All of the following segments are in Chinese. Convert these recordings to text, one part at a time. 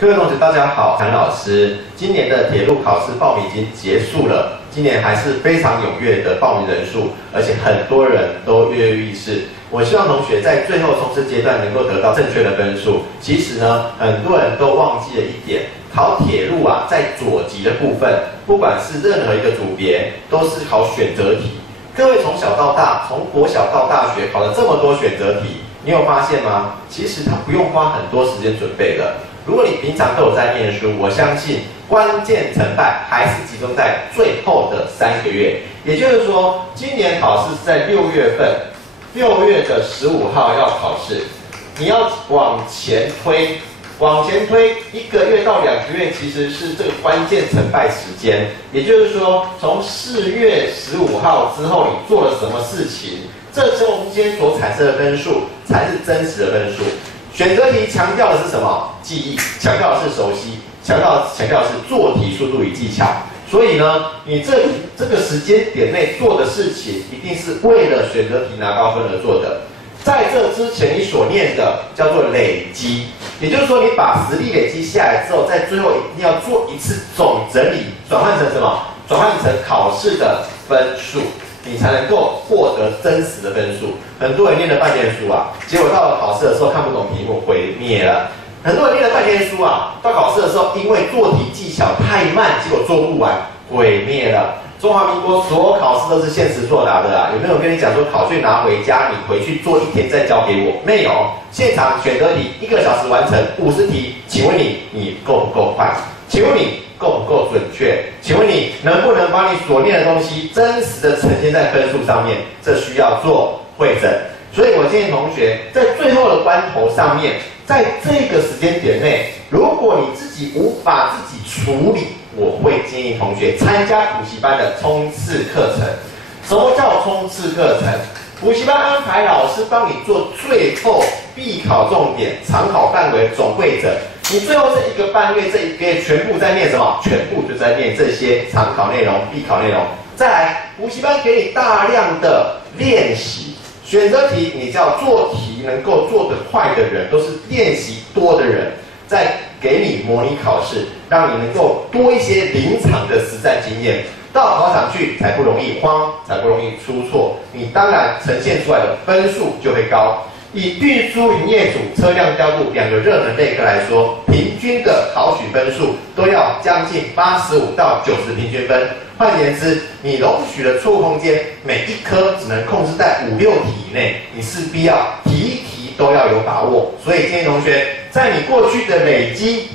各位同学，大家好，谭老师。今年的铁路考试报名已经结束了，今年还是非常踊跃的报名人数，而且很多人都跃跃欲试。我希望同学在最后冲刺阶段能够得到正确的分数。其实呢，很多人都忘记了一点，考铁路啊，在左级的部分，不管是任何一个组别，都是考选择题。各位从小到大，从国小到大学考了这么多选择题，你有发现吗？其实他不用花很多时间准备的。如果你平常都有在念书，我相信关键成败还是集中在最后的3个月。也就是说，今年考试是在6月份，6月的15号要考试，你要往前推1个月到2个月，其实是这个关键成败时间。也就是说，从4月15号之后，你做了什么事情，这中间所产生的分数才是真实的分数。选择题强调的是什么？记忆，强调的是熟悉，强调的是做题速度与技巧。所以呢，你这个时间点内做的事情，一定是为了选择题拿高分而做的。在这之前，你所念的叫做累积，也就是说，你把实力累积下来之后，在最后一定要做一次总整理，转换成什么？转换成考试的分数。你才能够获得真实的分数。很多人念了半天书啊，结果到了考试的时候看不懂题目，毁灭了。很多人念了半天书啊，到考试的时候因为做题技巧太慢，结果做不完，毁灭了。中华民国所有考试都是限时作答的啊，有没有跟你讲说考卷拿回家，你回去做1天再交给我？没有，现场选择题1个小时完成50题，请问你够不够快？请问你够不够准确？请问你能不能把你所念的东西真实的呈现在分数上面？这需要做会诊。所以我建议同学在最后的关头上面，在这个时间点内，如果你自己无法自己处理，我会建议同学参加补习班的冲刺课程。什么叫冲刺课程？补习班安排老师帮你做最后必考重点、常考范围总会诊。你最后这1个半月、这1个月全部在念什么？全部就在念这些常考内容、必考内容。再来，补习班给你大量的练习，选择题你只要做题能够做得快的人，都是练习多的人，再给你模拟考试，让你能够多一些临场的实战经验。到考场去才不容易慌，才不容易出错，你当然呈现出来的分数就会高。以运输营业组、车辆调度2个热门类科来说，平均的考取分数都要将近85到90平均分。换言之，你容许的错误空间，每一科只能控制在5、6题以内，你势必要题都要有把握。所以建议同学，在你过去的累积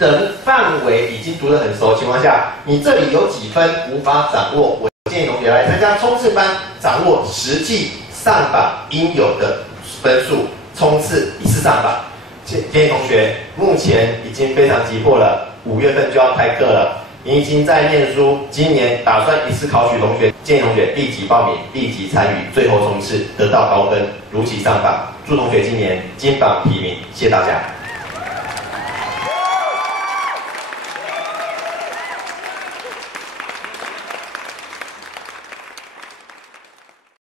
的范围已经读得很熟的情况下，你这里有几分无法掌握，我建议同学来参加冲刺班，掌握实际上榜应有的分数，冲刺一次上榜。建议同学目前已经非常急迫了，5月份就要开课了，你已经在念书，今年打算一次考取同学，建议同学立即报名，立即参与最后冲刺，得到高分，如期上榜。祝同学今年金榜题名，谢谢大家。